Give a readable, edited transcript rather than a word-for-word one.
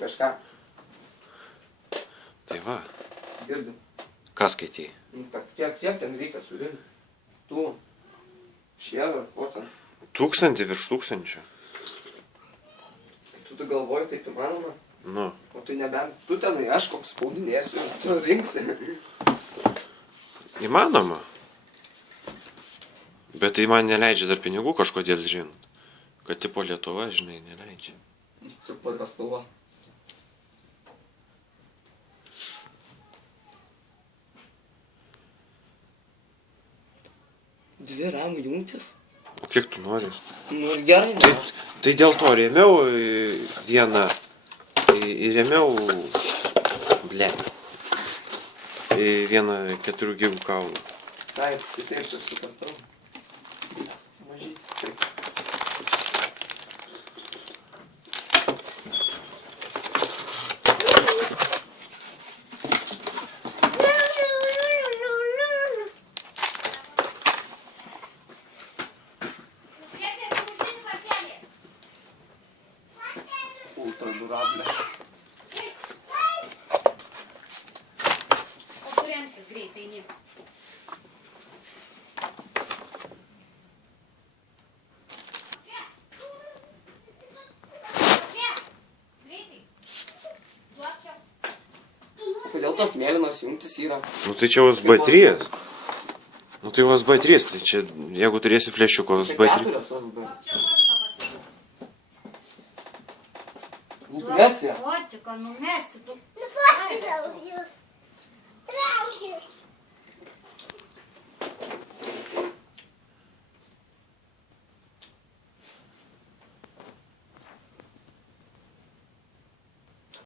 kažką. Tai va. Girdim. Ką skaitėjai? Kiek ten reikia surinkti? Tu. Šievą, ko ten? 1000 virš 1000. Tu galvoji, taip įmanoma? Nu. O tai nebent, tu tenai, aš koks spaudinėsiu, tu rinksi. Įmanoma. Bet tai man neleidžia dar pinigų kažkodėl, žinot. Kad tipo Lietuva, žinai, neleidžia. Tik tokios spalva. Dvi ramų jungtis? O kiek tu nori? Nu ir gerai, ne? Tai dėl to rėmiau vieną ir rėmiau, vieną 4 gigų kaulų. Taip, taip, supratau. Mažyti, taip. Ultra durablė. O kur remtis greitai, ne? Kodėl tos mėlynos jungtis yra? Nu tai čia USB3. Nu tai USB3, tai čia, jeigu turėsi flešiuko USB3. Čia 4 USB. Lūtmecija. Fotiką numesi, tu... Nufotkau jūs. Traukit.